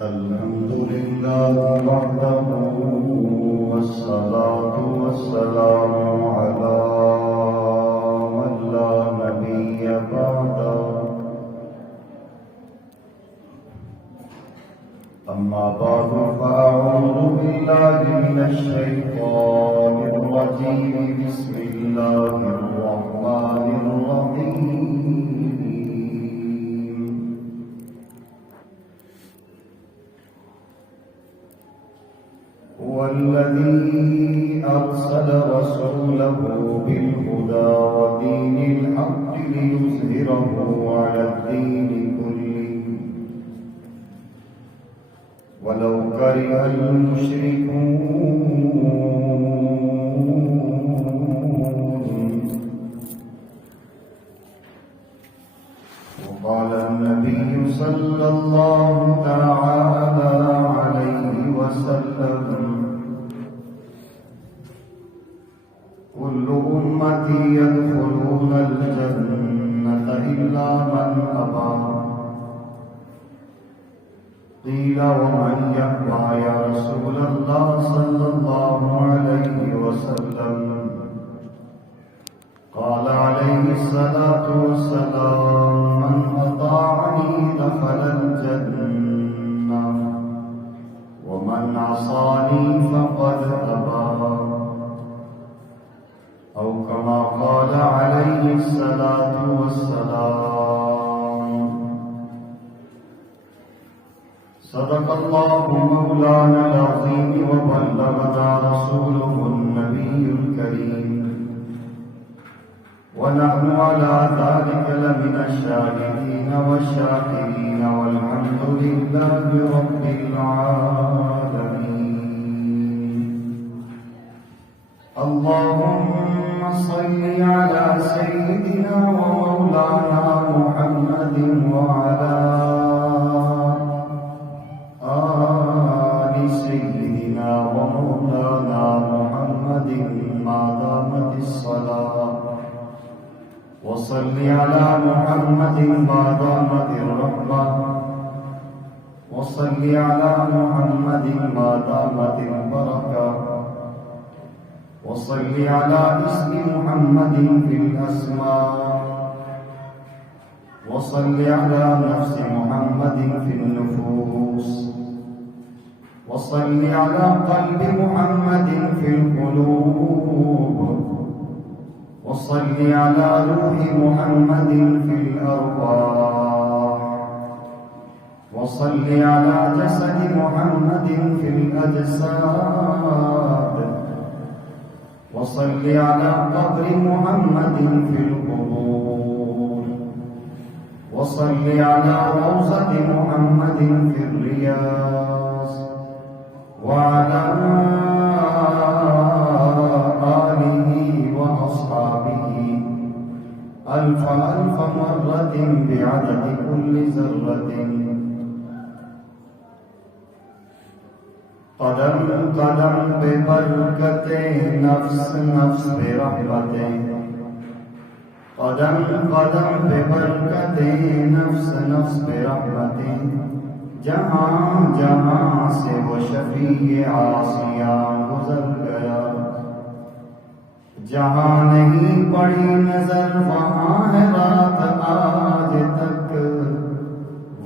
الحمد لله وحده والصلاة والسلام على من لا نبي بعده أما بعد فأعوذ بالله من الشيطان الرجيم بسم الله الرحمن الرحيم هو الذي أرسل رسوله بالهدى ودين الحق ليظهره على الدين كله ولو كره المشركون. وقال النبي صلى الله تعالى عليه وسلم: كل أمتي يدخلون الجنة إلا من أبى. قيل: ومن يأبى يا رسول الله صلى الله عليه وسلم؟ قال عليه الصلاة والسلام: من أطاعني دخل الجنة ومن عصاني فقد أبى، أو كما قال عليه الصلاة والسلام. صدق الله مولانا العظيم وبلغنا رسوله النبي الكريم، ونحن على ذلك لمن الشاهدين والشاكرين، والحمد لله رب العالمين. اللهم صل على سيدنا ومولانا محمد وعلى آل سيدنا ومولانا محمد ما دامت الصلاة، وصل على محمد ما دامت الرحمة، وصل على محمد ما دامت البركة، وصل على اسم محمد في الأسماء، وصل على نفس محمد في النفوس، وصل على قلب محمد في القلوب، وصل على روح محمد في الأرواح، وصل على جسد محمد في الأجساد، وصل على قبر محمد في القبور، وصل على روضة محمد في الرياض، وعلى آله وأصحابه ألف ألف مرة بعدد كل ذرة. قدم قدم پہ برکتیں، نفس نفس پہ رحمتیں، قدم قدم پہ برکتیں، نفس نفس پہ رحمتیں، جہاں جہاں سے وہ شفیع عاصیاں گزر گیا، جہاں نہیں پڑی نظر وہاں ہے رات آج تک،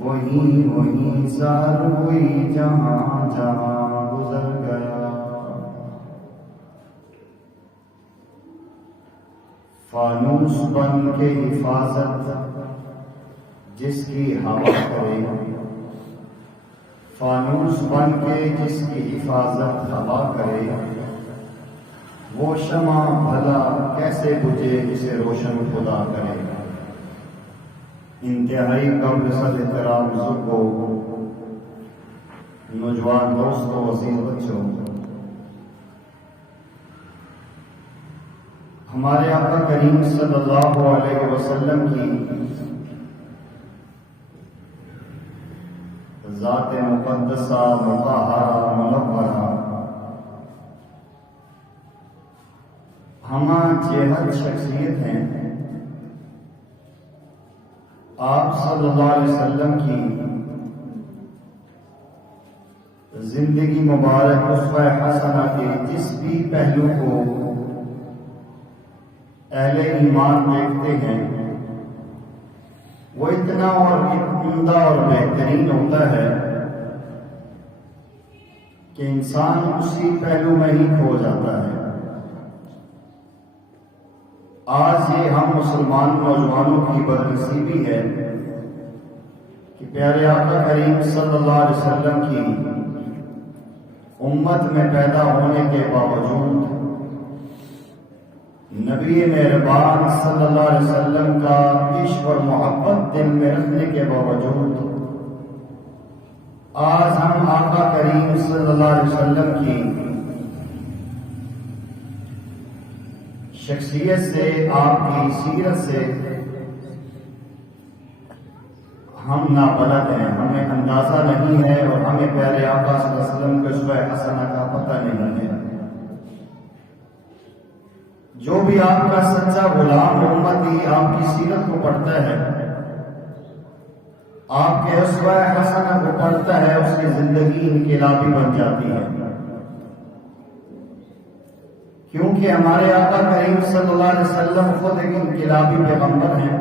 وہیں وہیں سار ہوئی جہاں جہاں گزر گیا۔ فانوس بن کے حفاظت جس کی ہوا کرے، فانوس بن کے جس کی حفاظت ہوا کرے، وہ شمع بھلا کیسے بجھے جسے روشن خدا کرے۔ انتہائی قبل صد احترام بزرگوں، نوجوان دوستوں، عزیز بچوں، ہمارے آقا کریم صلی اللہ علیہ وسلم کی ذات مقدسہ مطہرہ منورہ ہمہ جہت شخصیت ہیں۔ آپ صلی اللہ علیہ وسلم کی زندگی مبارک اسوہ حسنہ کے جس بھی پہلو کو اہل ایمان دیکھتے ہیں وہ اتنا اور عمدہ اور بہترین ہوتا ہے کہ انسان اسی پہلو میں ہی کھو جاتا ہے۔ آج یہ ہم مسلمان نوجوانوں کی بدنصیبی ہے کہ پیارے آقا کریم صلی اللہ علیہ وسلم کی امت میں پیدا ہونے کے باوجود نبی مہربان صلی اللہ علیہ وسلم کا عشق اور محبت دل میں رکھنے کے باوجود آج ہم آقا کریم صلی اللہ علیہ وسلم کی شخصیت سے، آپ کی سیرت سے ہم نابلد ہیں، ہمیں اندازہ نہیں ہے اور ہمیں پیارے آقا صلی اللہ علیہ وسلم کے اسوہ حسنہ کا پتہ نہیں ہے۔ جو بھی آپ کا سچا غلام امتی آپ کی سیرت کو پڑھتا ہے، آپ کے اسوہ حسنہ کو پڑھتا ہے، اس کی زندگی انقلابی بن جاتی ہے، کیونکہ ہمارے آقا کریم صلی اللہ علیہ وسلم خود ایک انقلابی پیغمبر ہیں۔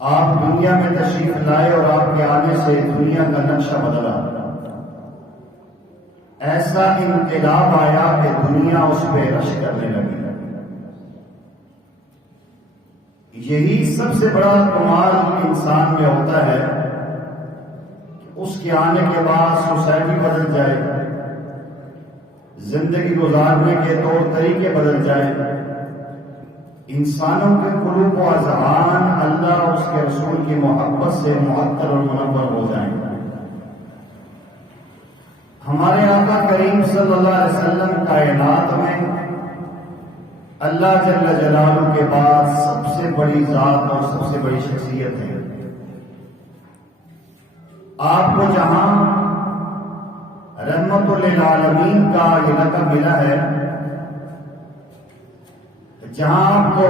آپ دنیا میں تشریف لائے اور آپ کے آنے سے دنیا کا نقشہ بدلا، ایسا انقلاب آیا کہ دنیا اس پہ رش کرنے لگی۔ یہی سب سے بڑا کمال انسان میں ہوتا ہے کہ اس کے آنے کے بعد سوسائٹی بدل جائے، زندگی گزارنے کے طور طریقے بدل جائیں، انسانوں کے قلوب و اذہان اللہ اور اس کے رسول کی محبت سے معطر اور منور ہو جائیں۔ ہمارے آقا کریم صلی اللہ علیہ وسلم کائنات میں اللہ جل جلالہ کے بعد سب سے بڑی ذات اور سب سے بڑی شخصیت ہے۔ آپ کو جہاں رحمت للعالمین کا یہ لقب ملا ہے، جہاں آپ کو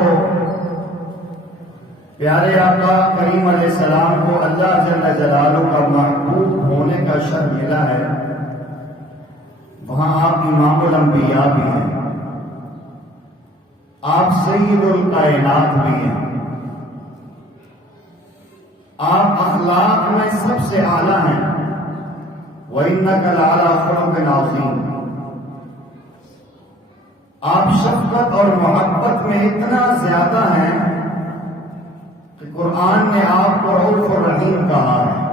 پیارے آقا کریم علیہ السلام کو اللہ جل جلالہ کا محبوب ہونے کا شرف ملا ہے، وہاں آپ امام الانبیاء بھی ہیں، آپ سید الکائنات بھی ہیں، آپ اخلاق میں سب سے اعلیٰ ہیں، وَإِنَّكَ لَعَلَىٰ خُلُقٍ عَظِيمٍ۔ آپ شفقت اور محبت میں اتنا زیادہ ہیں کہ قرآن نے آپ کو رؤوف الرحیم کہا ہے۔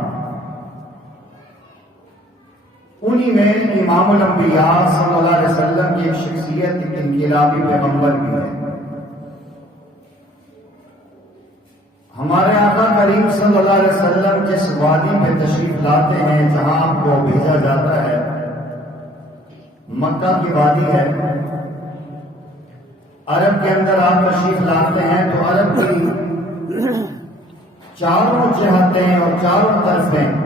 انہی میں امام الانبیاء صلی اللہ علیہ وسلم کی ایک شخصیت، ایک انقلابی پیغمبر بھی ہے۔ ہمارے آقا کریم صلی اللہ علیہ وسلم جس وادی پہ تشریف لاتے ہیں، جہاں آپ کو بھیجا جاتا ہے، مکہ کی وادی ہے۔ عرب کے اندر آپ تشریف لاتے ہیں تو عرب کی چاروں جہتیں اور چاروں طرفیں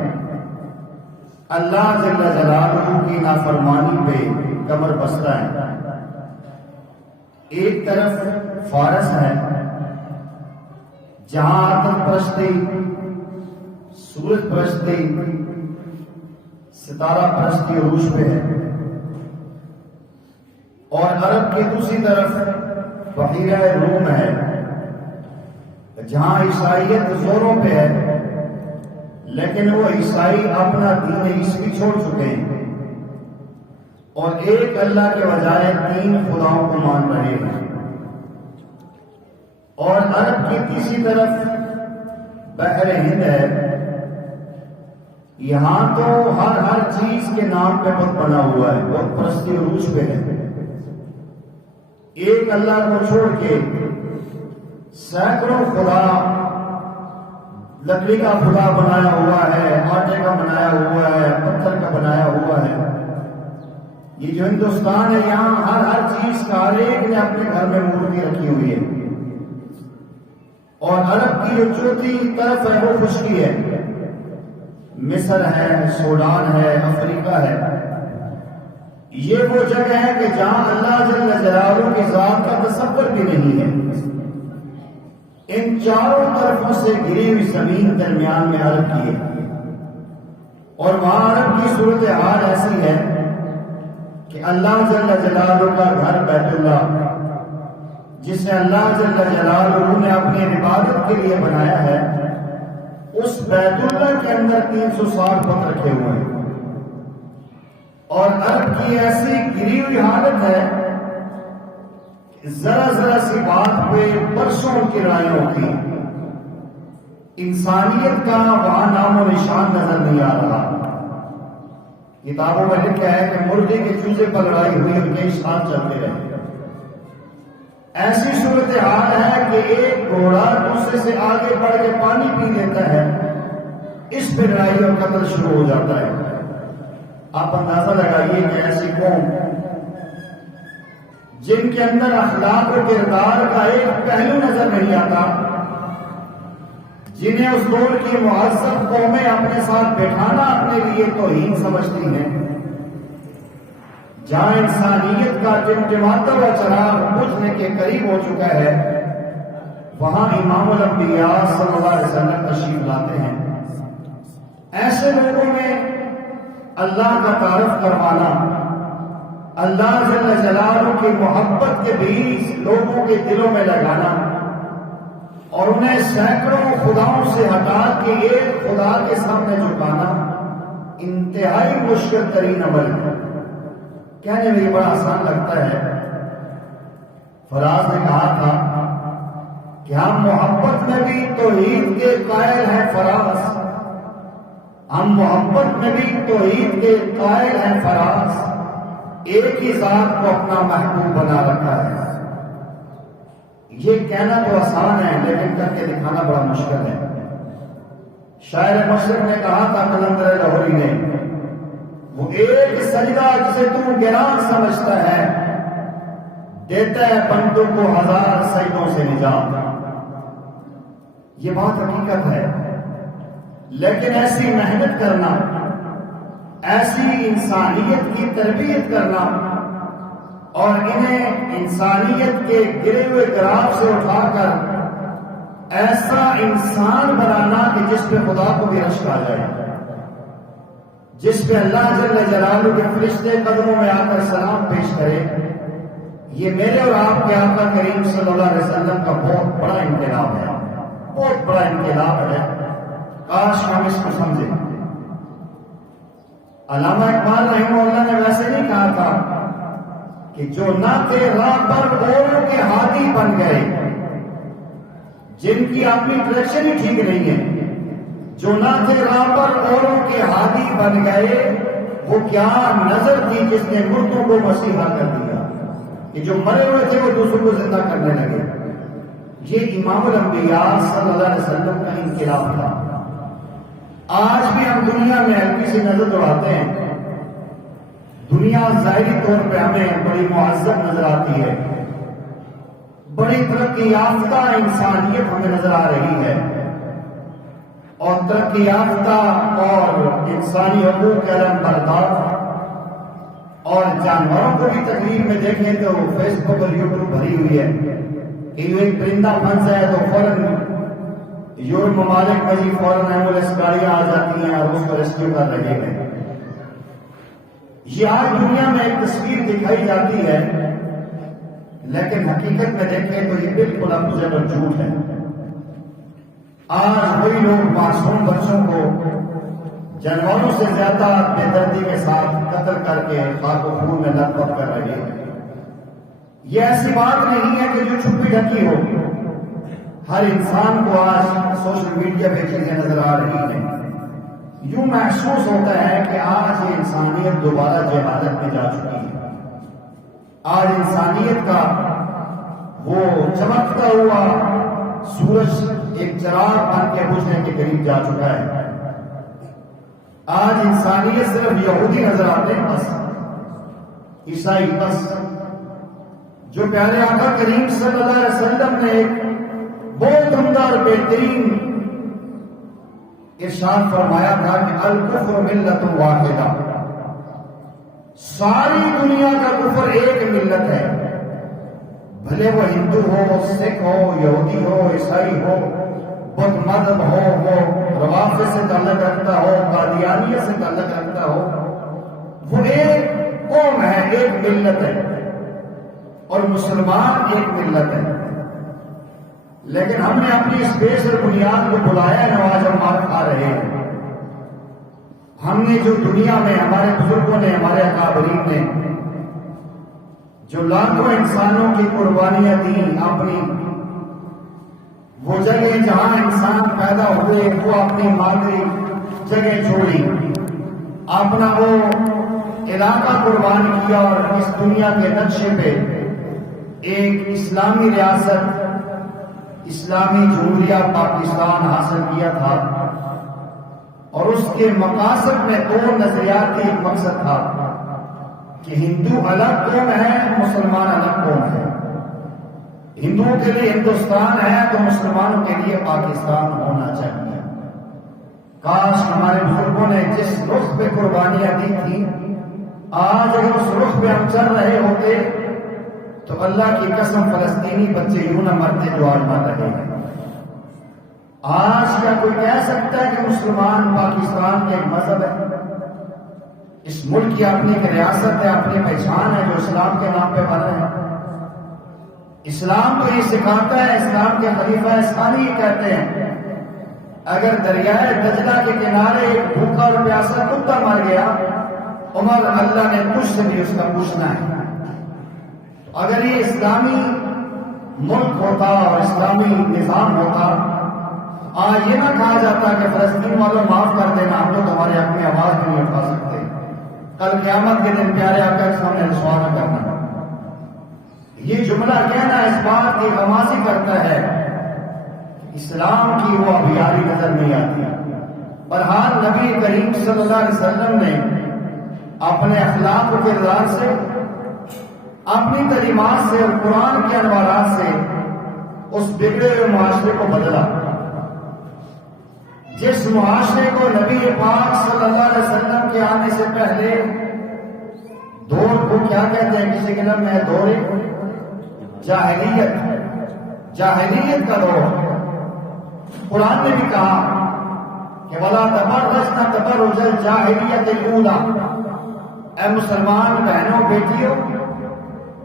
اللہ جل جلالہ کی نافرمانی پہ کمر بستہ ہے۔ ایک طرف فارس ہے جہاں آتش پرستی، سورج پرستی، ستارہ پرستی عروج پہ ہے، اور عرب کی دوسری طرف بحیرہ روم ہے جہاں عیسائیت زوروں پہ ہے، لیکن وہ عیسائی اپنا دین عیسوی چھوڑ چکے ہیں اور ایک اللہ کے بجائے 3 خداؤں کو مان رہے ہیں۔ اور عرب کی تیسری طرف بحر ہند ہے، یہاں تو ہر چیز کے نام پہ بت بنا ہوا ہے، بت پرستی عروج پہ ہے۔ ایک اللہ کو چھوڑ کے سینکڑوں خدا، لکڑی کا خدا بنایا ہوا ہے، آٹے کا بنایا ہوا ہے، پتھر کا بنایا ہوا ہے۔ یہ جو ہندوستان ہے، یہاں ہر چیز کا ہر ایک نے اپنے گھر میں مورتی رکھی ہوئی ہے، اور عرب کی جو چوتھی طرف ہے وہ خشکی ہے، مصر ہے، سوڈان ہے، افریقہ ہے۔ یہ وہ جگہ ہے کہ جہاں اللہ جل جلالہ کی ذات کا تصور بھی نہیں ہے۔ ان چاروں طرفوں سے گری ہوئی زمین درمیان میں عرب کی ہے۔ اور وہاں عرب کی صورتحال ایسی ہے کہ اللہ جل جلالہ کا گھر بیت اللہ، جسے اللہ جل جلالہ نے اپنی عبادت کے لیے بنایا ہے، اس بیت اللہ کے اندر 360 بت رکھے ہوئے ہیں، اور عرب کی ایسی گری ہوئی حالت ہے کہ ذرا ذرا سی بات پہ برسوں کی رائے ہوتی ہے، انسانیت کا وہاں نام و نشان نظر نہیں آ رہا۔ کتابوں میں لکھا ہے کہ مرغے کے چوزے پر لڑائی ہوئی اور کئی سال چلتے رہے۔ ایسی صورتحال ہے کہ ایک گھوڑا دوسرے سے آگے بڑھ کے پانی پی لیتا ہے، اس پہ لڑائی اور قتل شروع ہو جاتا ہے۔ آپ اندازہ لگائیے کہ ایسی قوم جن کے اندر اخلاق و کردار کا ایک پہلو نظر نہیں آتا، جنہیں اس دور کی مہذب قومیں اپنے ساتھ بٹھانا اپنے لیے توہین سمجھتی ہیں، جہاں انسانیت کا ٹمٹماتا ہوا چراغ بجھنے کے قریب ہو چکا ہے، وہاں امام الانبیاء صلی اللہ علیہ وسلم تشریف لاتے ہیں۔ ایسے لوگوں میں اللہ کا تعارف کروانا، اللہ جل جلالہ کی محبت کے بیج لوگوں کے دلوں میں لگانا، اور انہیں سینکڑوں خداؤں سے ہٹا کے ایک خدا کے سامنے جھکانا انتہائی مشکل ترین عمل ہے۔ کہنے میں یہ بڑا آسان لگتا ہے۔ فراز نے کہا تھا کہ ہم محبت میں بھی توحید کے قائل ہیں فراز، ہم محبت میں بھی توحید کے قائل ہیں فراز، ایک ہی ذات کو اپنا محبوب بنا رکھا ہے۔ یہ کہنا تو آسان ہے لیکن کر کے دکھانا بڑا مشکل ہے۔ شاعر مشرق نے کہا تھا قلندر لاہوری نے، وہ ایک سجدہ جسے تو گراں سمجھتا ہے، دیتا ہے بندوں کو 1000 سجدوں سے نجات۔ یہ بات حقیقت ہے، لیکن ایسی محنت کرنا، ایسی انسانیت کی تربیت کرنا اور انہیں انسانیت کے گرے ہوئے گراف سے اٹھا کر ایسا انسان بنانا کہ جس پہ خدا کو بھی رشک آ جائے، جس پہ اللہ جل جلالہ کے فرشتے قدموں میں آ کر سلام پیش کرے، یہ میرے اور آپ کے آقا کریم صلی اللہ علیہ وسلم کا بہت بڑا انقلاب ہے، بہت بڑا انقلاب ہے۔ کاش ہم اس کو سمجھیں۔ علامہ اقبال رحمہ اللہ نے ویسے نہیں کہا تھا کہ جو نہ تھے راہ پر اوروں کے ہادی بن گئے، جن کی اپنی ڈائریکشن ہی ٹھیک نہیں ہے، جو نہ تھے راہ پر اوروں کے ہادی بن گئے، وہ کیا نظر تھی جس نے مردوں کو مسیحا کر دیا، کہ جو مرے ہوئے تھے وہ دوسروں کو زندہ کرنے لگے۔ یہ امام الانبیاء صلی اللہ علیہ وسلم کا انقلاب تھا۔ آج بھی ہم دنیا میں ہلکی سی نظر دوڑاتے ہیں، دنیا ظاہری طور پہ ہمیں بڑی معذب نظر آتی ہے، بڑی ترقی یافتہ انسانیت ہمیں نظر آ رہی ہے، اور ترقی یافتہ اور انسانی حقوق علم بردار اور جانوروں کو بھی تقریب میں دیکھیں تو فیس بک اور یوٹیوب بھری ہوئی ہے کہ یہ ایک پرندہ پھنس ہے تو فوراً یورپ ممالک میں جی فوراً ایمبولینس گاڑیاں آ جاتی ہیں اور اس کو ریسکیو کر رہے ہیں۔ یہ آج دنیا میں ایک تصویر دکھائی جاتی ہے، لیکن حقیقت میں دیکھیں تو یہ بالکل اپوزٹ اور جھوٹ ہے۔ آج وہی لوگ معصوم بچوں کو جانوروں سے زیادہ بے دردی کے ساتھ قتل کر کے خاک و خون میں لت پت کر رہے ہیں۔ یہ ایسی بات نہیں ہے کہ جو چھپی ڈھکی ہو، ہر انسان کو آج سوشل میڈیا پہ چیزیں نظر آ رہی ہیں، یوں محسوس ہوتا ہے کہ آج یہ انسانیت دوبارہ جہالت میں جا چکی ہے۔ آج انسانیت کا وہ چمکتا ہوا سورج ایک چراغ بن کے بجھنے کے قریب جا چکا ہے۔ آج انسانیت صرف یہودی نظر آتے ہیں، بس عیسائی، بس جو پیارے آقا کریم صلی اللہ علیہ وسلم نے ایک بہت عمدہ اور بہترین ارشاد فرمایا تھا کہ الکفر ملت واحدہ، ساری دنیا کا کفر ایک ملت ہے، بھلے وہ ہندو ہو، سکھ ہو، یہودی ہو، عیسائی ہو، بدھ مذہب ہو، وہ روافض رافض سے تعلق رکھتا ہو، قادیانیت سے تعلق رکھتا ہو، وہ ایک قوم ہے، ایک ملت ہے، اور مسلمان ایک ملت ہے۔ لیکن ہم نے اپنی اسپیس اور بنیاد کو بلایا ہے، آج ہم مار کھا رہے ہیں۔ ہم نے جو دنیا میں ہمارے بزرگوں نے، ہمارے اکابرین نے جو لاکھوں انسانوں کی قربانیاں دیں، اپنی وہ جگہ جہاں انسان پیدا ہوئے وہ اپنی مادری جگہ چھوڑی، اپنا وہ علاقہ قربان کیا اور اس دنیا کے نقشے پہ ایک اسلامی ریاست، اسلامی جمہوریہ پاکستان حاصل کیا تھا۔ اور اس کے مقاصد میں دو نظریاتی ایک مقصد تھا کہ ہندو الگ قوم ہے، مسلمان الگ قوم ہے۔ ہندوؤں کے لیے ہندوستان ہے تو مسلمانوں کے لیے پاکستان ہونا چاہیے۔ کاش ہمارے بزرگوں نے جس رخ پہ قربانیاں دی تھی، آج اگر اس رخ پہ ہم چل رہے ہوتے تو اللہ کی قسم فلسطینی بچے یوں نہ مرتے جو آج مر رہے ہیں۔ آج کیا کوئی کہہ سکتا ہے کہ مسلمان پاکستان کے ایک مذہب ہے؟ اس ملک کی اپنی ایک ریاست ہے، اپنی پہچان ہے جو اسلام کے نام پہ بن رہے ہیں۔ اسلام تو یہ سکھاتا ہے، اسلام کے خلیفہ ثانی یہ کہتے ہیں اگر دریائے دجلہ کے کنارے ایک بھوکا اور پیاسا کتا مر گیا، عمر اللہ نے تجھ سے بھی اس کا پوچھنا ہے۔ اگر یہ اسلامی ملک ہوتا اور اسلامی نظام ہوتا، آج یہ نہ کہا جاتا کہ فلسطین والوں معاف کر دینا، ہم تو تمہارے حق میں آواز نہیں اٹھا سکتے، کل قیامت کے دن پیارے آقا کے سامنے رسوا نہ کرنا۔ یہ جملہ کہنا اس بات کی غمازی کرتا ہے اسلام کی وہ ابھیاری نظر نہیں آتی۔ بہرحال نبی کریم صلی اللہ علیہ وسلم نے اپنے اخلاق و کردار سے، اپنی تعلیمات سے اور قرآن کے انوارات سے اس بگڑے ہوئے معاشرے کو بدلا، جس معاشرے کو نبی پاک صلی اللہ علیہ وسلم کے آنے سے پہلے دور کو کیا کہتے ہیں، کسی کے نام میں دور جاہلیت کا دور۔ قرآن نے بھی کہا کہ وَلَا تَبَرَّجْنَ تَبَرُّجَ الْجَاهِلِيَّةِ الْأُولَىٰ، اے مسلمان بہنوں بیٹیوں،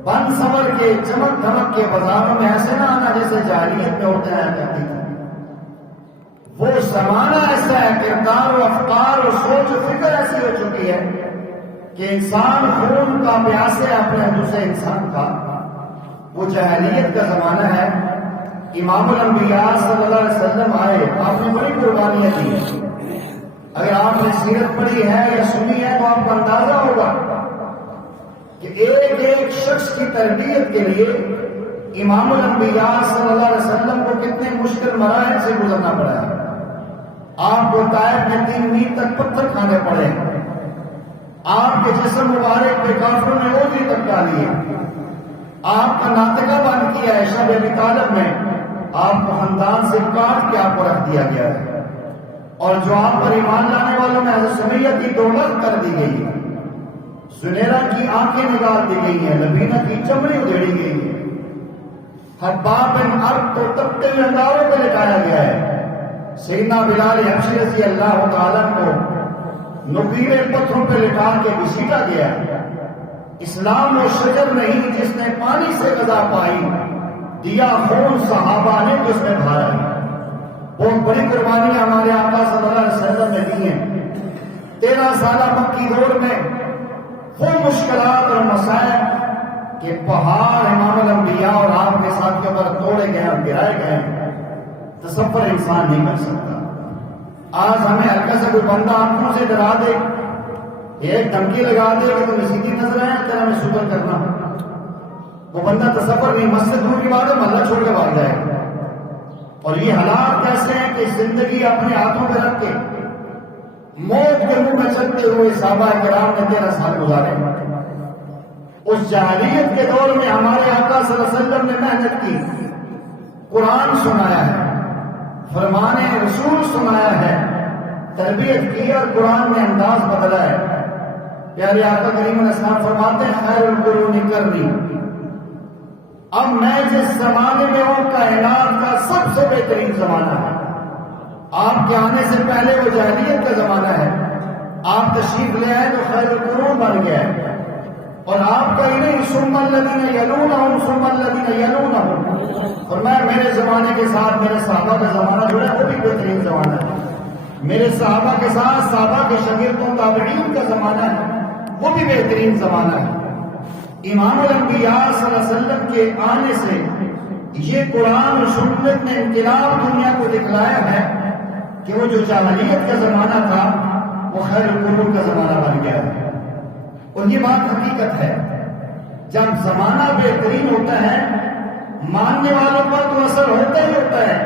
بن سمر کے چمک دھمک کے بازاروں میں ایسے نہ آنا جیسے جاہلیت میں عورتیں آیا کرتی تھیں۔ وہ زمانہ ایسا ہے، کردار و افکار و سوچ و فکر ایسی ہو چکی ہے کہ انسان خون کا پیاسے اپنے دوسرے انسان کا، وہ جاہلیت کا زمانہ ہے۔ امام الانبیاء صلی اللہ علیہ وسلم آئے، آپ نے بڑی قربانیاں دی۔ اگر آپ نے سیرت پڑھی ہے یا سنی ہے تو آپ کو اندازہ ہوگا کہ ایک ایک شخص کی تربیت کے لیے امام الانبیاء صلی اللہ علیہ وسلم کو کتنے مشکل مراحل سے گزرنا پڑا ہے۔ آپ کو طائف میں 3 میل تک پتھر کھانے پڑے، آپ کے جسم مبارک پہ کافروں نے اوزی تک ڈالی ہے، آپ کا ناطقہ بند کیا ہے، شب ابی طالب میں آپ کو خاندان سے کاٹ کے آپ کو رکھ دیا گیا ہے، اور جو آپ پر ایمان لانے والوں میں حضرت سمیہ کی دولت کر دی گئی ہے، زنیرہ کی آنکھیں نکال دی گئی ہیں، لبینہ کی چمڑی ادھیڑی گئی ہے، حباب بن عرب کو تپتے ہوئے انگاروں پہ لٹایا گیا ہے، سیدنا بلال حبشی رضی اللہ تعالیٰ کو نوکیلے پتھروں پہ لٹا کے گھسیٹا گیا ہے۔ اسلام وہ شجر نہیں جس نے پانی سے غذا پائی، دیا خون صحابہ نے جس میں بھارا ہے۔ بہت بڑی قربانی ہمارے آقا صلی اللہ علیہ وسلم نے دی ہیں۔ 13 سالہ مکی دور میں وہ مشکلات اور مسائل کہ پہاڑ امام الانبیاء اور آپ کے ساتھیوں پر توڑے گئے اور گرائے گئے، تصور انسان نہیں کر سکتا۔ آج ہمیں ہلکا سا کوئی بندہ آنکھوں سے ڈرا دے، ایک دھمکی لگا دے کہ تمہیں سیدھی نظر آئے تیرا میں شکر کرنا، وہ بندہ تصور نہیں، مسجد دور کی بات ہے، محلہ چھوڑ کے بھاگ جائے گا۔ اور یہ حالات ایسے ہیں کہ زندگی اپنے ہاتھوں پہ رکھ کے موت کے منہ میں چلتے ہوئے صحابہ کرام نے 13 سال گزارے۔ اس جاہلیت کے دور میں ہمارے آقا صلی اللہ علیہ وسلم نے محنت کی، قرآن سنایا ہے، فرمان رسول سنایا ہے، تربیت کی اور قرآن میں انداز بدلا ہے۔ پیارے آقا کریم علیہ السلام فرماتے ہیں خیر القرون قرنی، اب میں جس زمانے میں ہوں کائنات کا سب سے بہترین زمانہ ہے۔ آپ کے آنے سے پہلے وہ جاہلیت کا زمانہ ہے، آپ تشریف لے آئے تو خیر القرون بن گیا ہے، اور آپ کا ہی نہیں ثم الذین یلونہم ثم الذین یلونہم، فرمایا میرے زمانے کے ساتھ میرے صحابہ کا زمانہ جو ہے وہ بھی بہترین زمانہ ہے، میرے صحابہ کے ساتھ صحابہ کے شاگردوں تابعین کا زمانہ ہے وہ بھی بہترین زمانہ ہے۔ امام الانبیاء صلی اللہ علیہ وسلم کے آنے سے یہ قرآن اور سنت نے انقلاب دنیا کو دکھلایا ہے کہ وہ جو جاہلیت کا زمانہ تھا وہ خیر القرون کا زمانہ بن گیا ہے، اور یہ بات حقیقت ہے۔ جب زمانہ بہترین ہوتا ہے ماننے والوں پر تو اثر ہوتا ہی ہوتا ہے،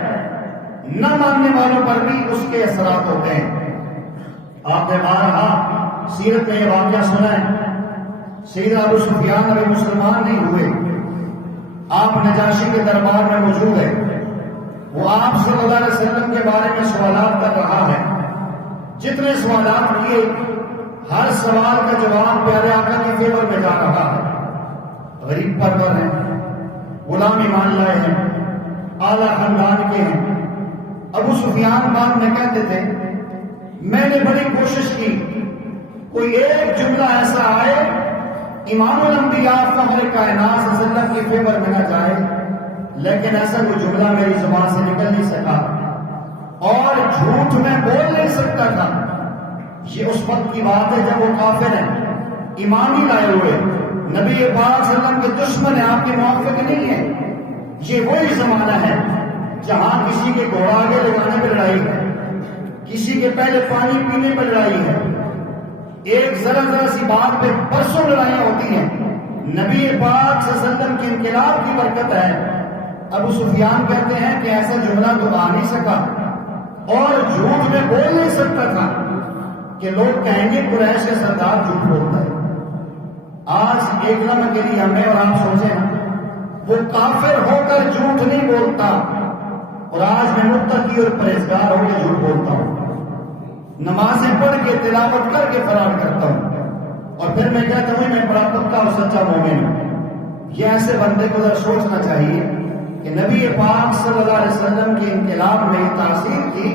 نہ ماننے والوں پر بھی اس کے اثرات ہوتے ہیں۔ آپ نے بارہا سیرت میں یہ واقعہ سنا ہے، سیدنا ابو سفیان ابھی مسلمان نہیں ہوئے، آپ نجاشی کے دربار میں موجود ہے، وہ آپ صلی اللہ علیہ وسلم کے بارے میں سوالات کر رہا ہے، جتنے سوالات کیے ہر سوال کا جواب پیارے آقا کے فیور میں جا رہا ہے۔ غریب پرور ہیں، غلام ایمان لائے ہیں، اعلیٰ خاندان کے ہیں۔ ابو سفیان بعد میں کہتے تھے میں نے بڑی کوشش کی کوئی ایک جملہ ایسا آئے امام الانبیاء فخر کائنات صلی اللہ علیہ وسلم کے فیور میں نہ جائے، لیکن ایسا کوئی جملہ میری زبان سے نکل نہیں سکا اور جھوٹ میں بول نہیں سکتا تھا۔ یہ اس وقت کی بات ہے جب وہ کافر ہیں، ایمان ہی لائے ہوئے، نبی پاک صلی اللہ علیہ وسلم کے دشمن ہیں، آپ کے موافق نہیں ہیں۔ یہ وہی زمانہ ہے جہاں کسی کے گھوڑا آگے لگانے پہ لڑائی ہے، کسی کے پہلے پانی پینے پہ لڑائی ہے، ایک ذرا ذرا سی بات پہ برسوں لڑائیاں ہوتی ہیں۔ نبی پاک صلی اللہ علیہ وسلم کے انقلاب کی برکت ہے۔ ابو سفیان کہتے ہیں کہ ایسا جملہ تو آ نہیں سکا اور جھوٹ میں بول نہیں سکتا تھا کہ لوگ کہیں گے قریش کا سردار جھوٹ بولتا ہے۔ آج ایک لمحے کے لیے ہمیں اور آپ سوچیں نا، وہ کافر ہو کر جھوٹ نہیں بولتا اور آج میں متقی اور پرہیزگار ہو کے جھوٹ بولتا ہوں، نمازیں پڑھ کے تلاوت کر کے فرار کرتا ہوں اور پھر میں کہتا ہوں میں بڑا پکا اور سچا مومن ہوں۔ یہ ایسے بندے کو ذرا سوچنا چاہیے کہ نبی پاک صلی اللہ علیہ وسلم کے انقلاب میں یہ تاثیر کی،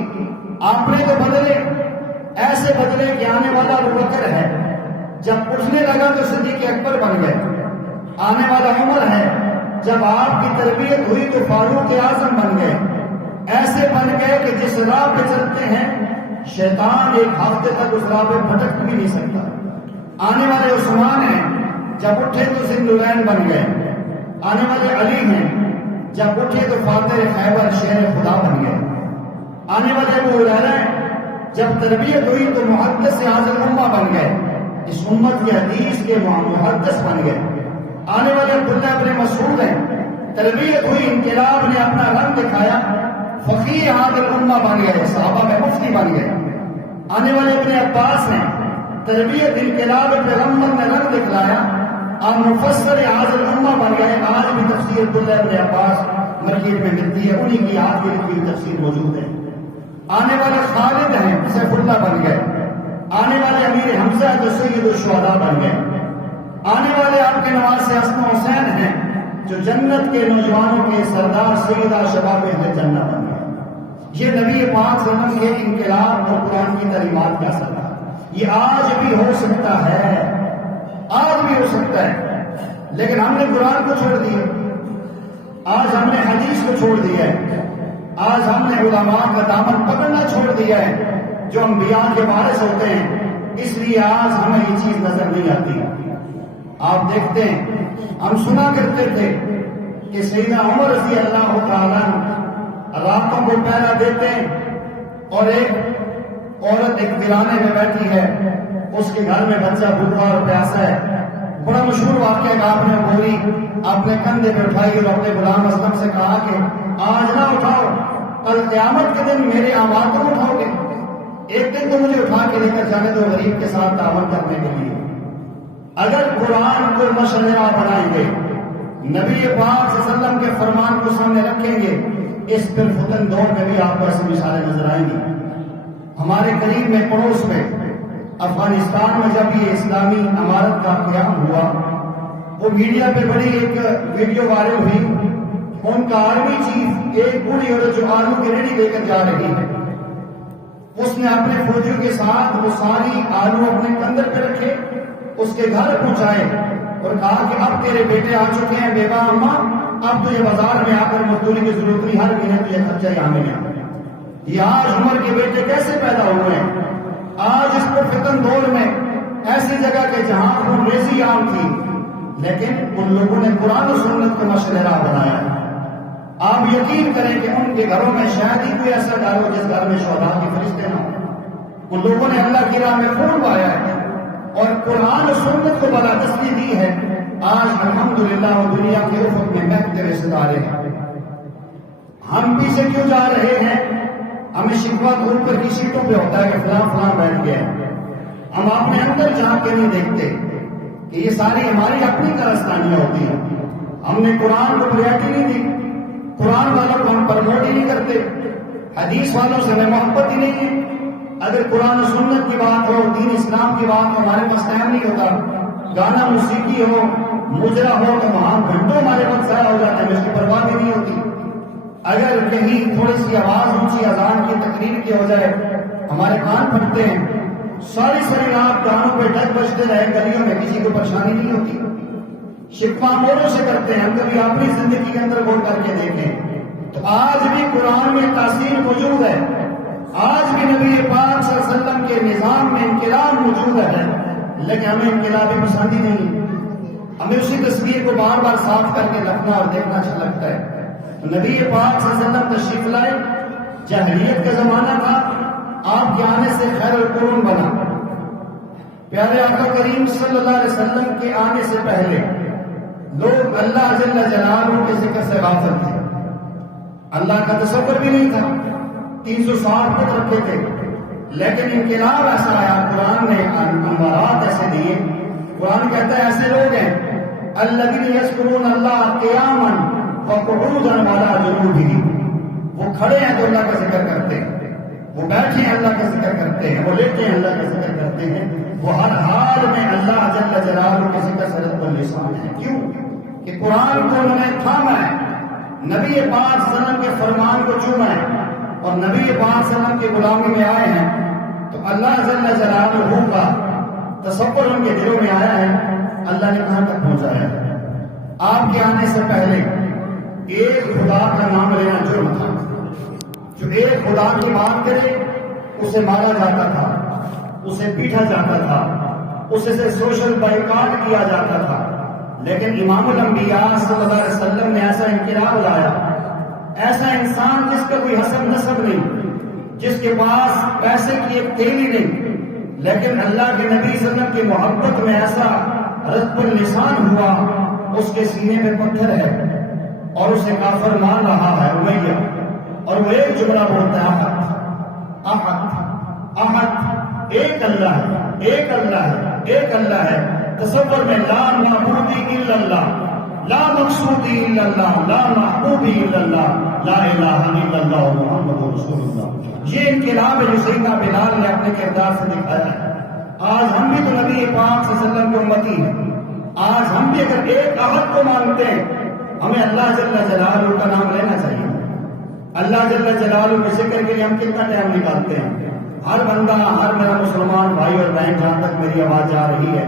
آپ نے تو بدلے، ایسے بدلے کہ آنے والا ابو بکر ہے، جب اٹھنے لگا تو صدیق اکبر بن گئے، آنے والا عمر ہے، جب آپ کی تربیت ہوئی تو فاروق اعظم بن گئے، ایسے بن گئے کہ جس راہ پہ چلتے ہیں شیطان ایک ہفتے تک اس راہ پہ بھٹک بھی نہیں سکتا۔ آنے والے عثمان ہیں، جب اٹھے تو ذوالنورین بن گئے، آنے والے علی ہیں، جب اٹھے تو فاتح خیبر شیر خدا بن گئے، آنے والے ابو ہریرہ ہیں، جب تربیت ہوئی تو محدث اعظم الامہ بن گئے، اس امت کے حدیث کے محدث بن گئے، آنے والے عبداللہ ابن مسعود ہیں، تربیت ہوئی انقلاب نے اپنا رنگ دکھایا، فقیہ عادل الامہ بن گئے، صحابہ میں مفتی بن گئے، آنے والے ابن عباس ہیں، تربیت انقلاب پیغمبر نے رنگ دکھلایا، آپ مفسر عادل الامہ بن گئے۔ آج بھی تفسیر عبداللہ ابن عباس مارکیٹ میں ملتی ہے، انہی کی آج کی تفسیر موجود ہے۔ آنے والے خالد ہیں، سیف اللہ بن گئے، آنے والے امیر حمزہ جو سید الشہداء بن گئے، آنے والے آپ کے نواسے حسن حسین ہیں جو جنت کے نوجوانوں کے سردار سیدہ شباب اہل جنت بن گئے۔ یہ نبی پاک صلی اللہ علیہ وسلم کے انقلاب اور قرآن کی تعلیمات کا اثر تھا۔ یہ آج بھی ہو سکتا ہے، آج بھی ہو سکتا ہے، لیکن ہم نے قرآن کو چھوڑ دیا، آج ہم نے حدیث کو چھوڑ دیا ہے، آج ہم نے علماء کا دامن پکڑنا چھوڑ دیا ہے جو انبیاء کے وارث ہوتے ہیں، اس لیے آج ہمیں یہ چیز نظر نہیں آتی۔ آپ دیکھتے ہیں ہم سنا کرتے تھے کہ سیدنا عمر رضی اللہ تعالیٰ راتوں کو پہرا دیتے ہیں اور ایک عورت ایک ویرانے میں بیٹھی ہے، اس کے گھر میں بچہ بھوکا اور پیاسا ہے۔ بڑا مشہور واقعہ کہ آپ نے بوری اپنے کندھے پہ اٹھائی اور اپنے غلام اسلم سے کہا کہ آج نہ اٹھاؤ، کل قیامت کے دن میرے آواز تم اٹھاؤ گے، ایک دن تو مجھے اٹھا کے لے کر جانے دو غریب کے ساتھ تعاون کرنے کے لیے۔ اگر قرآن کو مشرع بنائیں گے، نبی پاک صلی اللہ علیہ وسلم کے فرمان کو سامنے رکھیں گے، اس پھر فتن دور میں بھی آپ کو ایسی مثالیں نظر آئیں گی۔ ہمارے قریب میں پڑوس میں افغانستان میں جب یہ اسلامی عمارت کا قیام ہوا، وہ میڈیا پہ بڑی ایک ویڈیو وائرل ہوئی، ان کا آرمی چیف ایک بوڑھی عورت جو آلو کی ریڑھی لے کر جا رہی ہے، اس نے اپنے فوجیوں کے ساتھ وہ ساری آلو اپنے کندھر پہ رکھے، اس کے گھر پہنچائے اور کہا کہ اب تیرے بیٹے آ چکے ہیں بیگا اماں، اب تجھے بازار میں آ کر مزدوری کی ضرورت نہیں، ہر مہینے تجھے خرچہ یہاں ملے۔ یہ آج عمر کے بیٹے کیسے پیدا ہوئے ہیں؟ آج اس پر فتن دور میں ایسی جگہ کے جہاں خون ریزی عام تھی، لیکن ان لوگوں نے قرآن و سنت کو مشرحہ بنایا۔ آپ یقین کریں کہ ان کے گھروں میں شاید ہی کوئی ایسا ڈالو جس گھر میں شہداء کے فرشتے نہ ہوں۔ ان لوگوں نے اللہ کی راہ میں خون بہایا ہے اور قرآن و سنت کو بالادستی دی ہے۔ آج الحمدللہ وہ دنیا کے افق میں مہکتے ہوئے ستارے ہیں۔ ہم پیچھے کیوں جا رہے ہیں؟ ہمیں شکوہ تو اوپر کی سیٹوں پہ ہوتا ہے کہ فلاں فلاں بیٹھ گیا ہے، ہم اپنے اندر جا کے نہیں دیکھتے کہ یہ ساری ہماری اپنی کارستانیاں ہوتی ہیں۔ ہم نے قرآن کو پریورٹی نہیں دی، قرآن والوں کو ہم پروموٹ ہی نہیں کرتے، حدیث والوں سے ہمیں محبت ہی نہیں ہے۔ اگر قرآن و سنت کی بات ہو، دین اسلام کی بات ہو، ہمارے پاس ٹائم نہیں ہوتا۔ گانا موسیقی ہو، مجرا ہو تو وہاں گھنٹوں ہمارے وقت ضائع ہو جاتا ہے، اس کی پرواہ بھی نہیں ہوتی۔ اگر کہیں تھوڑی سی آواز اونچی اذان کی تقریر کی ہو جائے ہمارے کان پھٹتے ہیں، ساری رات کانوں پہ ڈگ بجتے رہے، گلیوں میں کسی کو پریشانی نہیں ہوتی۔ شکوہ موروں سے کرتے ہیں، ہم کبھی اپنی زندگی کے اندر غور کر کے دیکھیں تو آج بھی قرآن میں تاثیر موجود ہے، آج بھی نبی پاک صلی اللہ علیہ وسلم کے نظام میں انقلاب موجود ہے، لیکن ہمیں انقلابی پسند ہی نہیں۔ ہمیں اسی تصویر کو بار بار صاف کر کے رکھنا اور دیکھنا اچھا لگتا ہے۔ نبی پاک صلی اللہ علیہ وسلم تشریف لائے، جاہلیت کا زمانہ تھا، آپ کے آنے سے خیر القرون بنا۔ پیارے آقا کریم صلی اللہ علیہ وسلم کے آنے سے پہلے لوگ اللہ جل جلالہ کے ذکر سے غافل تھے، اللہ کا تصور بھی نہیں تھا، 360 بت رکھے تھے، لیکن انقلاب ایسا آیا، قرآن نے انوارات ایسے دیے۔ قرآن کہتا ہے ایسے لوگ ہیں الذین یذکرون اللہ قیاما وقعودا وعلی جنوبہم، وہ کھڑے ہیں تو اللہ کا ذکر کرتے ہیں، وہ بیٹھے ہیں اللہ کا ذکر کرتے ہیں، وہ لیٹے ہیں اللہ کا ذکر کرتے ہیں، وہ ہر حال میں اللہ جل جلالہ کے ذکر سے رب اللسان ہے۔ کیوں؟ کہ قرآن کو انہوں نے تھاما ہے، نبی پاک صلی اللہ علیہ وسلم کے فرمان کو چوما ہے اور نبی پاک صلی اللہ علیہ وسلم کی غلامی میں آئے ہیں، تو اللہ جل جلالہ کا تصور ان کے دلوں میں آیا ہے، اللہ نے کہاں تک پہنچایا ہے۔ آپ کے آنے سے پہلے ایک خدا کا نام لینا جرم تھا، جو ایک خدا کی بات کرے اسے مارا جاتا تھا، اسے پیٹا جاتا تھا، اسے سے سوشل بائیکاٹ کیا جاتا تھا، لیکن امام الانبیاء صلی اللہ علیہ وسلم نے ایسا انقلاب لایا، ایسا انسان جس کا کوئی حسب نسب نہیں، جس کے پاس پیسے کی ایک تھیلی نہیں، لیکن اللہ کے نبی صلی اللہ علیہ وسلم کی محبت میں ایسا رطب اللسان ہوا، اس کے سینے میں پتھر ہے اور اسے کافر مان رہا ہے امیہ، اور وہ ایک جملہ بولتا ہے احد احد احد، ایک اللہ ہے، ایک اللہ ہے، ایک اللہ ہے۔ تصور میں لا معبودی الا اللہ، لا مقصودی الا اللہ، لا محبوبی الا اللہ، لا الہ الا اللہ محمد رسول اللہ۔ یہ انقلاب ہے جو سیدنا بلال نے اپنے کردار سے دکھایا ہے۔ آج ہم بھی تو نبی پاک صلی اللہ علیہ وسلم کی امتی ہیں، آج ہم بھی اگر ایک احد کو مانتے ہیں، ہمیں اللہ جل جلالہ کا نام لینا چاہیے۔ اللہ جل جلالہ کے ذکر کے لیے ہم کتنا ٹائم نکالتے ہیں؟ ہر بندہ، ہر میرا مسلمان بھائی اور بہن جہاں تک میری آواز جا رہی ہے،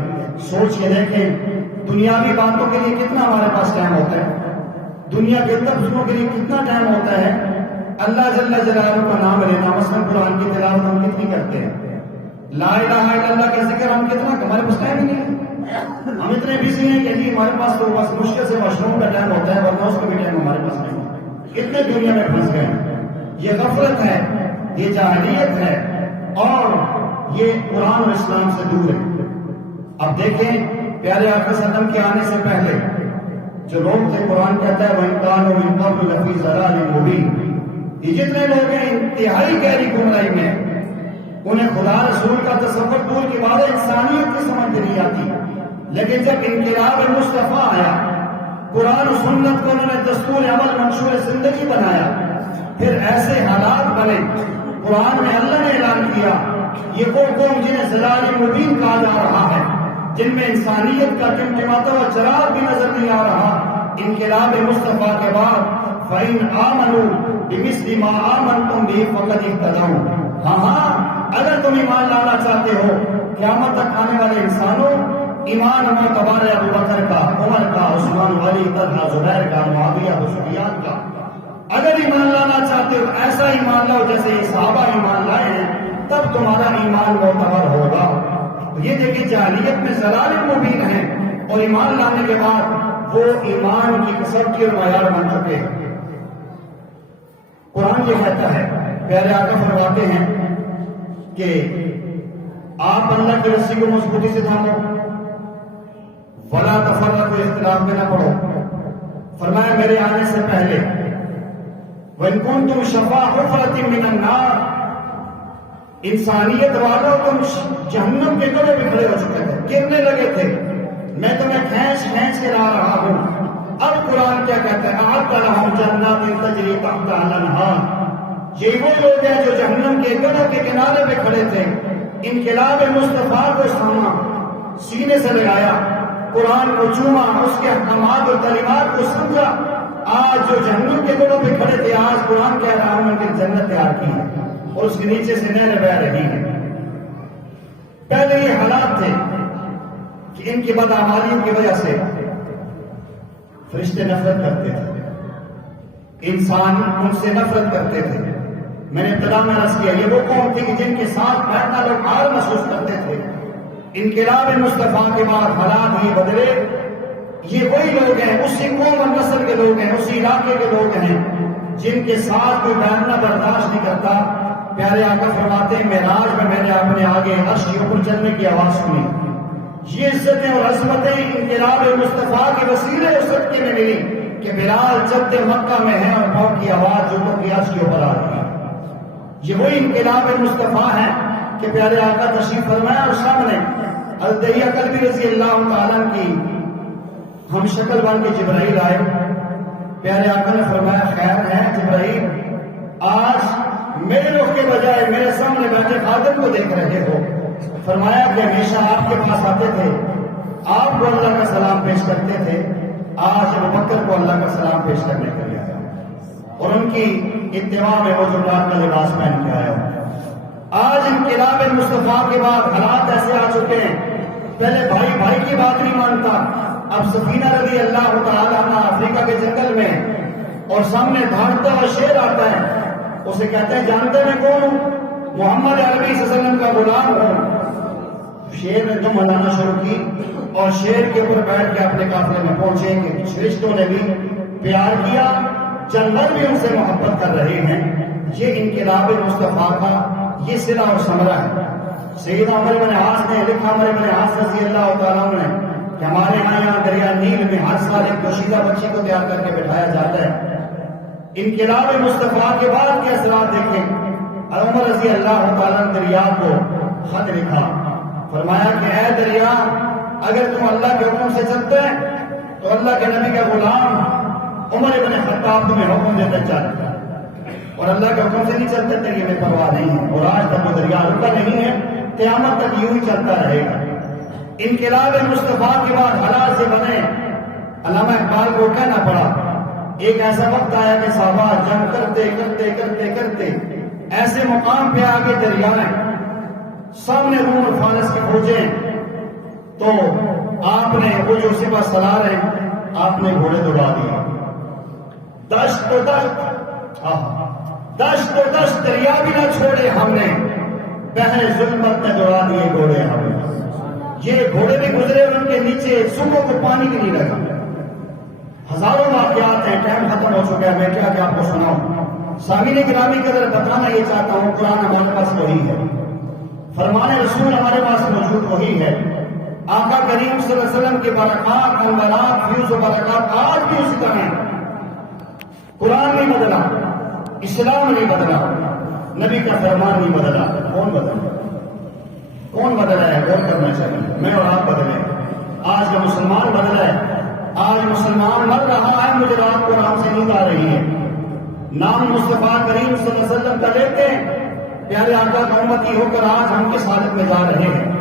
سوچ کے دیکھیں دنیاوی باتوں کے لیے کتنا ہمارے پاس ٹائم ہوتا ہے، دنیا کے تبصروں کے لیے کتنا ٹائم ہوتا ہے۔ اللہ جل جلالہ کا نام لینا، مثلا قرآن کی تلاوت ہم کتنی کرتے ہیں، لا الہ الا اللہ کا ذکر ہم کتنا، ہمارے پاس ٹائم ہی نہیں ہے۔ ہم اتنے بزی ہیں کہ جی ہمارے پاس تو بس مشکل سے مشروم کا ٹائم ہوتا ہے، ورنہ اس کا بھی ٹائم ہمارے پاس نہیں ہے۔ اتنے دنیا میں پھنس گئے ہیں، یہ غفلت ہے، یہ جاہلیت ہے، اور یہ قرآن اور اسلام سے دور ہے۔ اب دیکھیں پیارے آقا صلی اللہ علیہ وسلم کے آنے سے پہلے جو لوگ تھے، قرآن کہتا ہے وَإِن كَانُوا مِن قَبْلُ لَفِي ضَلَالٍ مُبِينٍ، یہ جتنے لوگ ہیں انتہائی گہری گمراہی میں، انہیں خدا رسول کا تصور دور کی بات ہے، انسانیت کی سمجھ نہیں آتی۔ لیکن جب انقلاب مصطفیٰ آیا، قرآن و سنت کو انہوں نے دستور عمل منشور زندگی بنایا، پھر ایسے حالات بنے، قرآن میں اللہ نے اعلان کیا یہ وہ قوم جنہیں ضلال مبین کہا جا رہا ہے، جن میں انسانیت کا ٹمٹماتا ہوا چراغ بھی نظر نہیں آ رہا۔ انقلاب مصطفیٰ کے بعد فَإِنْ آمَنُوا بِمِثْلِ مَا آمَنْتُمْ بِهِ فَقَدِ اهْتَدَوْا۔ ہاں اگر تم ایمان لانا چاہتے ہو قیامت تک آنے والے انسانوں، ایمان معتبر ابو بکر کا، عمر کا، عثمان، علی، طلحہ، زبیر کا، معاویہ، ابو سفیان کا، اگر ایمان لانا چاہتے ہو ایسا ایمان لاؤ جیسے یہ صحابہ ایمان لائے ہیں، تب تمہارا ایمان معتبر ہوگا۔ یہ دیکھیں جاہلیت میں ضلال مبین ہیں اور ایمان لانے کے بعد وہ ایمان کی کسوٹی اور معیار بن چکے ہیں۔ قرآن یہ کہتا ہے، پیارے آقا فرماتے ہیں کہ آپ اللہ کی رسی کو مضبوطی سے تھامو، ولا تفرقوا، اختلاف میں نہ پڑو۔ فرمایا میرے آنے سے پہلے وَإِن كُنتُمْ شَفَا حُفْرَةٍ مِّنَ النَّارِ، انسانیت والوں تم جہنم کے کنویں پہ کھڑے ہو چکے تھے، گرنے لگے تھے، میں تمہیں کھینچ کھینچ کے لا رہا ہوں۔ اب قرآن کیا کہتا ہے؟ أَعَدَّ لَهُمْ جَنَّاتٍ تَجْرِي تَحْتَهَا الْأَنْهَارُ، یہ وہ لوگ ہیں جو جہنم کے کنویں کے کنارے پہ کھڑے تھے، انقلاب مصطفیٰ کو ساما، سینے سے لگایا، قرآن کو چوما، اس کے احکامات اور تعلیمات کو سمجھا۔ آج جو جہنم کے کنویں پہ کھڑے تھے، آج قرآن کہہ رہا ہوں ان کی جنت تیار کی ہے اور اس کے نیچے سے نہریں بہہ رہی ہیں۔ پہلے یہ حالات تھے کہ ان کی بدعمالیوں کی وجہ سے فرشتے نفرت کرتے تھے، انسان ان سے نفرت کرتے تھے۔ میں نے ابتدا میں عرض کیا یہ وہ قوم تھی کہ جن کے ساتھ بیٹھنا لوگ حال محسوس کرتے تھے۔ انقلاب مصطفیٰ کے بعد حالات یہ بدلے، یہ وہی لوگ ہیں، اسی قوم اور نسل کے لوگ ہیں، اسی علاقے کے لوگ ہیں جن کے ساتھ کوئی بیٹھنا برداشت نہیں کرتا۔ پیارے آقا فرماتے ہیں معراج میں نے اپنے آگے عرش کے اوپر چلنے کی آواز سنی، یہ عزتیں اور عظمتیں انقلاب مصطفیٰ کے وسیلے اور صدقے میں ملی کہ بلال چلتے مکہ میں ہیں اور پاؤں کی آواز جو اوپر کی عرش کے اوپر آ رہی ہے۔ یہ وہی انقلاب مصطفیٰ ہے کہ پیارے آقا تشریف فرمایا اور سامنے حضرت دہیہ کلبی رضی اللہ تعالیٰ کی ہم شکل بن کے جبرائیل آئے۔ پیارے آقا نے فرمایا خیر ہے جبرائیل، آج میرے رخ کے بجائے میرے سامنے بیٹھے خادم کو دیکھ رہے ہو۔ فرمایا کہ ہمیشہ آپ کے پاس آتے تھے، آپ کو اللہ کا سلام پیش کرتے تھے، آج ابو بکر کو اللہ کا سلام پیش کرنے کے لیے آیا اور ان کی اتباع میں وہ جملات کا لباس پہن کے آیا۔ آج انقلاب مصطفیٰ کے بعد حالات ایسے آ چکے ہیں، پہلے بھائی بھائی کی بات نہیں مانتا، اب سفینہ رضی اللہ تعالیٰ عنہ افریقہ کے جنگل میں اور سامنے دھاڑتا ہوا شیر آتا ہے، اسے کہتے ہیں جانتے میں کون ہوں؟ محمد عربی صلی اللہ علیہ وسلم کا غلام ہوں۔ شیر نے دم ہلانا شروع کی اور شیر کے اوپر بیٹھ کے اپنے قافلے میں پہنچے کہ فرشتوں نے بھی پیار کیا، جانور بھی ان سے محبت کر رہے ہیں۔ یہ انقلاب مصطفیٰ کا یہ صلہ اور ثمرہ ہے۔ سیدنا عمر بن عاص نے لکھا، عمر بن عاص رضی اللہ تعالیٰ عنہ نے کہ ہمارے یہاں دریا نیل میں ہر سال ایک دوشیزہ بچی کو تیار کر کے بٹھایا جاتا ہے۔ انقلاب مصطفیٰ کے بعد کے اثرات دیکھیں۔ عمر رضی اللہ تعالیٰ نے دریا کو خط لکھا، فرمایا کہ اے دریا اگر تم اللہ کے حکم سے چلتے تو اللہ کے نبی کا غلام عمر بن خطاب تمہیں حکم دیتے چل، اور اللہ کے حکم سے نہیں چلتے تیری ہمیں پرواہ نہیں ہے، اور آج تک وہ دریا رکا نہیں ہے، قیامت تک یوں ہی چلتا رہے گا۔ انقلاب مصطفیٰ کے بعد حالات سے بنے، علامہ اقبال کو کہنا پڑا ایک ایسا وقت آیا کہ صحابہ جنگ کرتے کرتے کرتے کرتے ایسے مقام پہ آگے دریائیں، سامنے روم اور فارس کی فوجیں، تو آپ نے وہ جو سپہ سالار ہیں آپ نے گھوڑے دوڑا دیے، دشت و دشت دریا بھی نہ چھوڑے ہم نے، بحر ظلمت میں دوڑا دیے گھوڑے ہم نے۔ یہ گھوڑے بھی گزرے اور ان کے نیچے صبح کو پانی بھی نہیں لگا۔ ہزاروں واقعات ہیں، ٹائم ختم ہو چکا ہے، میں کیا کہ آپ کو سناؤں۔ سامعین گرامی قدر بتانا یہ چاہتا ہوں، قرآن ہمارے پاس وہی ہے، فرمان رسول ہمارے پاس موجود وہی ہے، آقا کریم صلی اللہ علیہ وسلم کے برکات انوارات فیوز و برکات آج بھی اسی طرح ہیں۔ قرآن نہیں بدلا، اسلام نہیں بدلا، نبی کا فرمان نہیں بدلا۔ کون بدلا؟ کون بدلا ہے؟ غور کرنا چاہیے۔ میں اور آپ بدلے، آج کا مسلمان بدلا ہے، آج مسلمان مر رہا ہے، مجھے رات کو آرام سے نیند آ رہی ہے، نام مصطفیٰ کریم صلی اللہ علیہ وسلم کا لیتے پیارے آقا کا امتی ہو کر آج ہم کس حالت میں جا رہے ہیں۔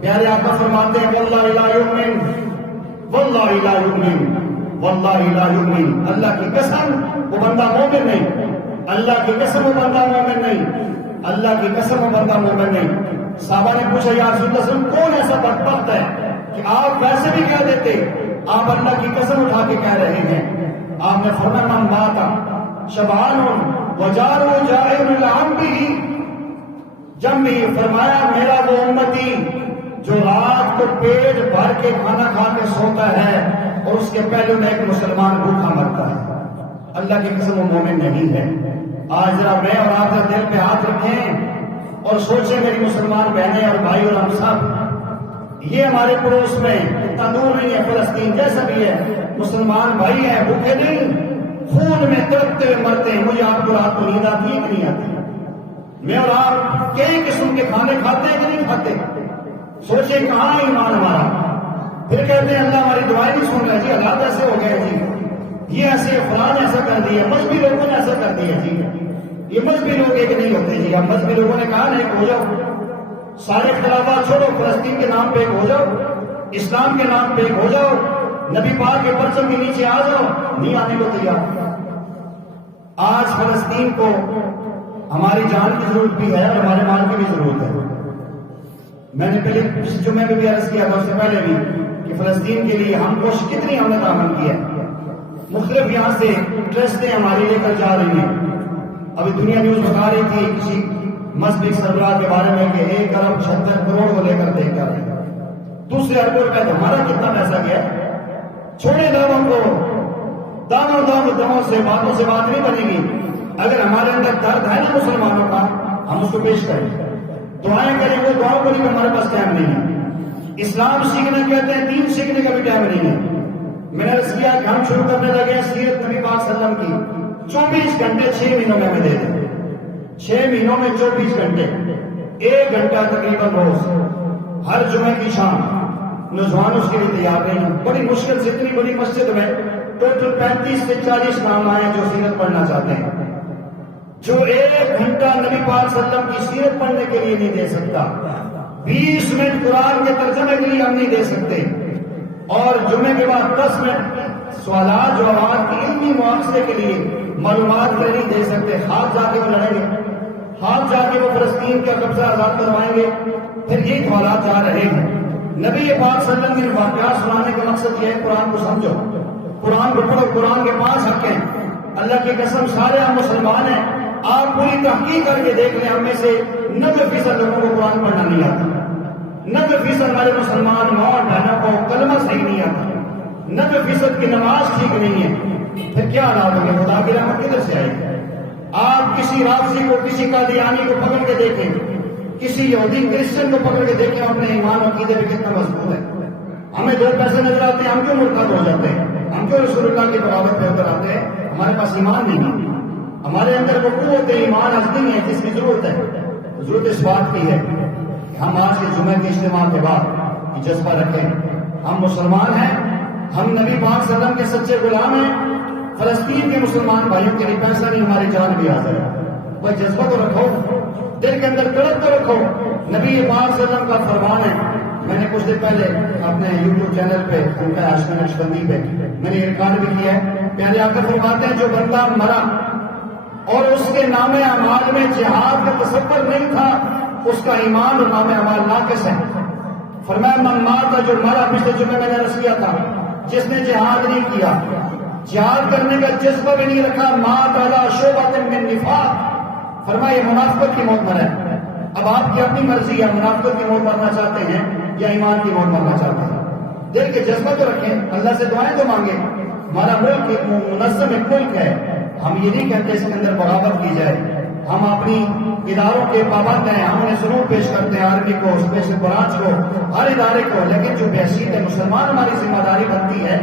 پیارے آقا فرماتے ہیں واللہ لا یؤمن واللہ لا یؤمن واللہ لا یؤمن، اللہ کی قسم وہ بندہ مومن نہیں، اللہ کی قسم وہ بندہ مومن نہیں، اللہ کی قسم وہ بندہ مومن نہیں۔ صحابہ نے پوچھا یا رسول اللہ صلی اللہ علیہ وسلم کون ایسا بدبخت ہے کہ آپ ویسے بھی کہہ دیتے، آپ اللہ کی قسم اٹھا کے کہہ رہے ہیں؟ آپ نے فرمایا من مات شبعان وجار جائر لعمه جنبی، فرمایا میرا وہ امتی جو رات کو پیٹ بھر کے کھانا کھا کے سوتا ہے اور اس کے پہلے میں ایک مسلمان بھوکا مرتا ہے، اللہ کی قسم وہ مومن نہیں ہے۔ آج ذرا میں اور آپ دل پہ ہاتھ رکھیں اور سوچیں میری مسلمان بہنیں اور بھائی اور ہم سب، یہ ہمارے پڑوس میں اتنا دور نہیں ہے، فلسطین جیسا بھی ہے، مسلمان بھائی ہیں، بھوکے نہیں، خون میں تڑپتے ہوئے مرتے ہیں۔ مجھے آپ کو رات کو نیند آتی ہے کہ نہیں آتی؟ میں اور آپ کئی قسم کے کھانے کھاتے ہیں کہ نہیں کھاتے؟ سوچیں کہاں ہے ایمان ہمارا؟ پھر کہتے ہیں اللہ ہماری دعائیں نہیں سن رہا جی، حالات ایسے ہو گئے جی، یہ ایسے فلان ایسا کر دیا، مذہبی لوگوں نے ایسا کر دیا جی، یہ مذہبی لوگ ایک نہیں ہوتے جی، اب مذہبی لوگوں نے کہا نا ایک ہو جاؤ، سارے اختلافات چھوڑو، فلسطین کے نام پہ ایک ہو جاؤ، اسلام کے نام پہ ایک ہو جاؤ، نبی پاک کے پرچم کے نیچے آ جاؤ، نہیں آنے کو تیار۔ آج فلسطین کو ہماری جان کی ضرورت بھی ہے اور ہمارے مال کی بھی ضرورت ہے۔ میں نے پہلے اس جمعے میں بھی عرض کیا تھا، اس سے پہلے بھی، کہ فلسطین کے لیے ہم کوشش کتنی ہم نے تعاون کی ہے، مختلف یہاں سے ٹرسٹیں ہماری لے کر جا رہی ہیں۔ ابھی دنیا نیوز بتا رہی تھی کسی مذہبی سربراہ کے بارے میں کہ 1 ارب 76 کروڑ کو لے کر دے کر دوسرے اربوں روپے ہمارا کتنا پیسہ گیا؟ چھوڑے دعووں کو، دموں سے باتوں سے بات نہیں بنے گی۔ اگر ہمارے اندر درد ہے نا مسلمانوں کا، ہم اس کو پیش کریں، دعائیں کریں، وہ دعاؤں کو لیے ہمارے پاس ٹائم نہیں ہے۔ اسلام سیکھنا کہتے ہیں، دین سیکھنے کا بھی ٹائم نہیں ہے۔ میں نے عرض کیا کہ ہم شروع کرنے لگے ہیں سیرت نبی پاک صلی اللہ علیہ وسلم کی، 24 گھنٹے 6 مہینوں میں ہمیں دے دیں، 6 مہینوں میں 24 گھنٹے، 1 گھنٹہ تقریباً روز، ہر جمعے کی شام۔ نوجوان اس کے لیے تیار نہیں ہیں، بڑی مشکل سے اتنی بڑی مسجد میں ٹوٹل 35 سے 40 نام آئے جو سیرت پڑھنا چاہتے ہیں، جو 1 گھنٹہ نبی پاک صلی اللہ علیہ وسلم کی سیرت پڑھنے کے لیے نہیں دے سکتا، 20 منٹ قرآن کے ترجمے کے لیے ہم نہیں دے سکتے، اور جمعے کے بعد 10 منٹ سوالات جوابات کی علمی مواخذے کے لیے معلومات کے نہیں دے سکتے۔ ہاتھ جا کے وہ لڑیں گے، ہاتھ جا کے وہ فلسطین کا قبضہ آزاد کروائیں گے، پھر یہ حالات جا رہے ہیں۔ نبی پاک صلی اللہ علیہ وسلم کے واقعات سنانے کا مقصد یہ ہے قرآن کو سمجھو، قرآن کو پڑھو، قرآن کے 5 حق ہیں۔ اللہ کی قسم سارے ہم مسلمان ہیں، آپ پوری تحقیق کر کے دیکھ لیں، ہم میں سے 90% لوگوں کو قرآن پڑھنا نہیں آتا، 90% ہمارے مسلمان ماں اور بہنوں کو کلمہ صحیح نہیں آتا، 90% کی نماز ٹھیک نہیں ہے، پھر کیا حالات ہوں گے؟ خدا کی رحمت کدھر سے آئے گی؟ آپ کسی رافضی کو، کسی قادیانی کو پکڑ کے دیکھیں، کسی یہودی کرسچن کو پکڑ کے دیکھیں، اپنے ایمان اور عقیدے میں کتنا مضبوط ہے۔ ہمیں 2 پیسے نظر آتے ہیں، ہم کیوں مرتد ہو جاتے ہیں؟ ہم کیوں رسول اللہ کی بغاوت پہ اتر آتے ہیں؟ ہمارے پاس ایمان نہیں ہے، ہمارے اندر وہ قوت ایمان نہیں ہے جس کی ضرورت ہے۔ ضرورت اس بات کی ہے کہ ہم آج کے جمعے کے اجتماع کے بعد یہ جذبہ رکھیں، ہم مسلمان ہیں، ہم نبی پاک صلی اللہ علیہ وسلم کے سچے غلام ہیں، فلسطین کے مسلمان بھائیوں کے لیے پیسہ نہیں، ہماری جان بھی حاضر ہے۔ وہ جذبہ تو رکھو، دل کے اندر تڑپ تو رکھو۔ نبی پاک صلی اللہ علیہ وسلم کا فرمان ہے، میں نے کچھ دن پہلے اپنے یوٹیوب چینل پہ ان کا ہاشمی نقشبندی پہ میں نے ریکارڈ بھی کیا ہے، پہلے آ کر فرماتے ہیں جو بندہ مرا اور اس کے نام اعمال میں جہاد کا تصور نہیں تھا، اس کا ایمان اور نام اعمال ناقص ہے۔ فرمایا من مات، جو مرا، پچھلے جمعے میں نے عرض کیا تھا، جس نے جہاد نہیں کیا، جہاد کرنے کا جذبہ بھی نہیں رکھا، مات علی شعبۃ من نفاق، فرمایا یہ منافقت کی موت مرا ہے۔ اب آپ کی اپنی مرضی ہے، منافقت کی موت مرنا چاہتے ہیں یا ایمان کی موت مرنا چاہتے ہیں؟ دل کے جذبہ تو رکھیں، اللہ سے دعائیں تو مانگیں۔ ہمارا ملک ایک منظم ایک ملک ہے، ہم یہ نہیں کہتے اس کے اندر بغاوت کی جائے، ہم اپنی اداروں کے پابند ہیں، ہم انہیں ضرور پیش کرتے ہیں، آرمی کو، اسپیشل برانچ کو، ہر ادارے کو، لیکن جو بحیثیت مسلمان ہماری ذمہ داری بنتی ہے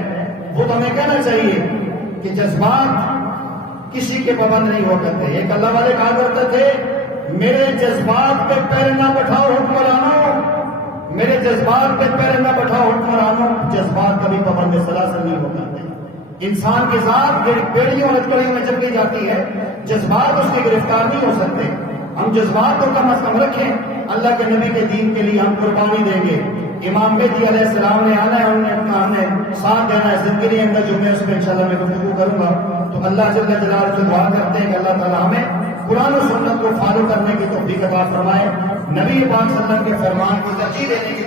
وہ تو ہمیں کہنا چاہیے کہ جذبات کسی کے پابند نہیں ہو کرتے۔ ایک اللہ والے کہا کرتے تھے میرے جذبات پہ پیر نہ بٹھاؤ حکمرانوں، میرے جذبات پہ پیر نہ بٹھاؤ حکمرانوں، جذبات کبھی پابند سلاسل نہیں ہو کرتے۔ انسان کے ساتھ بیڑیوں اور ہتھکڑیوں میں جب لی جاتی ہے، جذبات اس کے گرفتار نہیں ہو سکتے۔ ہم جذبات کو کم از کم رکھیں، اللہ کے نبی کے دین کے لیے ہم قربانی دیں گے۔ امام مہدی علیہ السلام نے آنا ہے، انہوں نے اپنا ہمیں ساتھ دینا ہے، زندگی اندر جو میں اس میں انشاءاللہ میں گفتگو کروں گا۔ تو اللہ جل جلالہ سے دعا کرتے ہیں کہ اللہ تعالیٰ ہمیں قرآن و سنت کو فالو کرنے کی توفیق عطا فرمائے، نبی پاک صلی اللہ علیہ وسلم کے فرمان کو ترجیح دینے کی